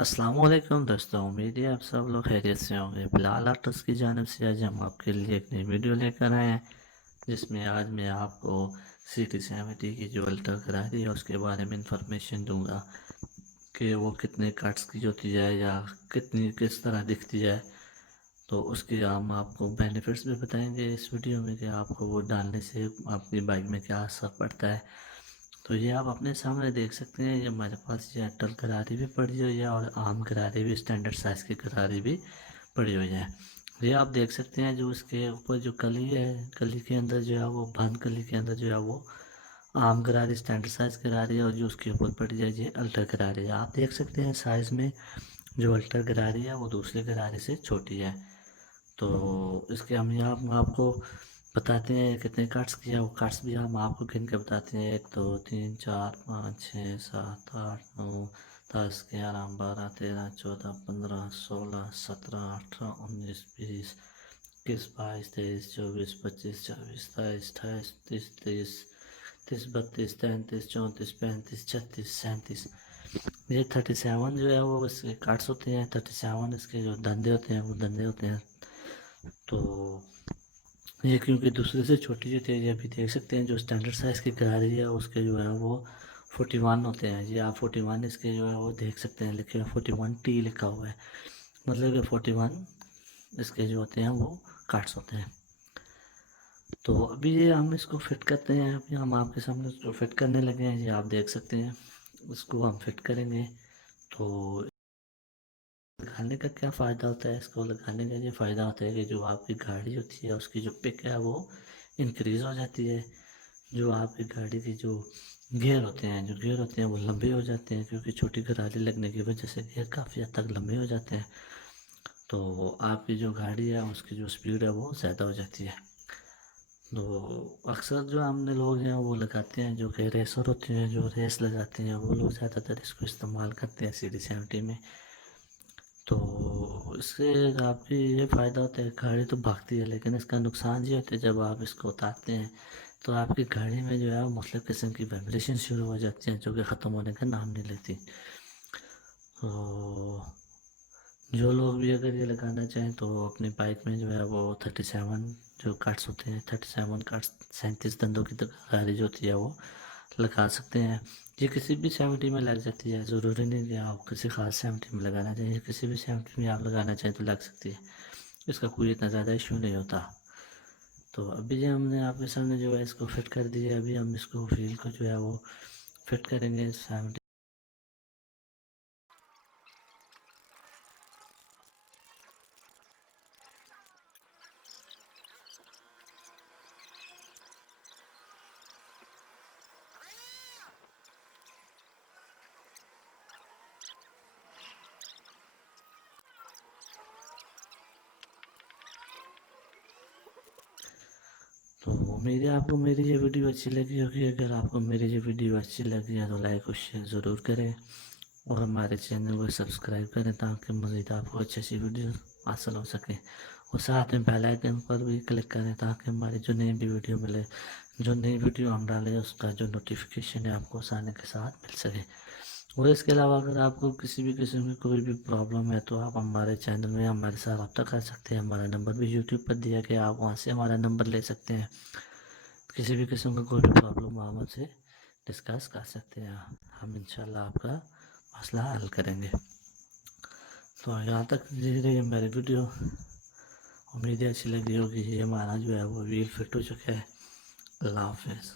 अस्सलामुअलैकुम दोस्तों, उम्मीद है आप सब लोग खैरियत से होंगे। बिलाल आर्टस की जानिब से आज हम आपके लिए एक नई वीडियो लेकर आए हैं, जिसमें आज मैं आपको CT70 की जो अल्टर गरारी है उसके बारे में इंफॉर्मेशन दूंगा कि वो कितने कट्स की होती है या किस तरह दिखती है। तो उसके हम आपको बेनिफिट्स भी बताएंगे इस वीडियो में कि आपको वो डालने से आपकी बाइक में क्या असर पड़ता है। तो ये आप अपने सामने देख सकते हैं, ये हमारे पास ये अटल गरारी भी पड़ी हुई है और आम गरारी भी, स्टैंडर्ड साइज़ की गरारी भी पड़ी हुई है। ये आप देख सकते हैं, जो इसके ऊपर जो कली है, कली के अंदर जो है वो बंद कली के अंदर जो है वो आम गरारी, स्टैंडर्ड साइज़ गरारी है, और जो उसके ऊपर पड़ी है ये अल्टर गरारी है। आप देख सकते हैं साइज़ में जो अल्टर गरारी है वो दूसरे गरारी से छोटी है। तो इसके हम यहाँ आपको बताते हैं कितने कार्ड्स किया, वो कार्ड्स भी हम आपको गिन के बताते हैं। 1 2 3 4 5 6 7 8 9 10 11 12 13 14 15 16 17 18 19 20 21 22 23 24 25 26 27 28 29 30 30 32 33 34 35 36 37। ये 37 जो है वो इसके कार्ड्स होते हैं। 37 इसके जो धंधे होते हैं वो धंधे होते हैं। तो ये क्योंकि दूसरे से छोटी जो थी, ये अभी देख सकते हैं जो स्टैंडर्ड साइज़ की गरारी है उसके जो है वो 41 होते हैं। ये आप 41 इसके जो है वो देख सकते हैं, लिखे 41T लिखा हुआ है, मतलब कि 41 इसके जो होते हैं वो कार्ड्स होते हैं। तो अभी ये हम इसको फिट करते हैं। अभी हम आपके सामने इसको फिट करने लगे हैं, ये आप देख सकते हैं। इसको हम फिट करेंगे तो लगाने का क्या फ़ायदा होता है। इसको लगाने का ये फ़ायदा होता है कि जो आपकी गाड़ी होती है उसकी जो पिक है वो इंक्रीज़ हो जाती है। जो आपकी गाड़ी की जो गियर होते हैं वो लंबे हो जाते हैं, क्योंकि छोटी गरारी लगने की वजह से गियर काफ़ी हद तक लंबे हो जाते हैं। तो आपकी जो गाड़ी है उसकी जो स्पीड है वो ज़्यादा हो जाती है। तो अक्सर जो हमने लोग हैं वो लगाते हैं, जो कि रेसर होते हैं, जो रेस लगाते हैं, वो लोग ज़्यादातर इसको इस्तेमाल करते हैं CD70 में। तो इससे काफ़ी ये फ़ायदा होता है, गाड़ी तो भागती है, लेकिन इसका नुकसान ये होता है जब आप इसको उतारते हैं तो आपकी गाड़ी में जो है वो मुख्तलिफ़ किस्म की वाइब्रेशन शुरू हो जाती हैं, जो कि ख़त्म होने का नाम नहीं लेती। तो जो लोग भी अगर ये लगाना चाहें तो अपनी बाइक में जो है वो 37 जो कार्ड्स होते हैं, 37 कार्ड्स, 37 दंदों की गाड़ी जो होती है वो लगा सकते हैं। ये किसी भी 70 में लग जाती है, ज़रूरी नहीं कि आप किसी ख़ास 70 में लगाना चाहिए, किसी भी 70 में आप लगाना चाहें तो लग सकती है। इसका कोई इतना ज़्यादा इशू नहीं होता। तो अभी जो हमने आपके सामने जो है इसको फिट कर दिया, अभी हम इसको व्हील को जो है वो फिट करेंगे 70। तो उम्मीद है आपको मेरी ये वीडियो अच्छी लगी होगी। अगर आपको मेरी ये वीडियो अच्छी लगी है तो लाइक और शेयर ज़रूर करें, और हमारे चैनल को सब्सक्राइब करें ताकि मज़ीद आपको अच्छी अच्छी वीडियो हासिल हो सके। और साथ में बेल आइकन पर भी क्लिक करें ताकि हमारी जो नई भी वीडियो मिले, जो नई वीडियो हम डालें उसका जो नोटिफिकेशन है आपको आसानी के साथ मिल सके। और इसके अलावा अगर आपको किसी भी किस्म की कोई भी प्रॉब्लम है तो आप हमारे चैनल में हमारे साथ रब्ता कर सकते हैं। हमारा नंबर भी यूट्यूब पर दिया गया, आप वहाँ से हमारा नंबर ले सकते हैं। किसी भी किस्म का कोई भी प्रॉब्लम आप हमसे डिस्कस कर सकते हैं, हम इंशाल्लाह आपका मसला हल करेंगे। तो यहाँ तक ये मेरी वीडियो, उम्मीद है अच्छी लगी होगी। ये हमारा जो है वो व्हील फिट हो चुका है। अल्लाह हाफिज़।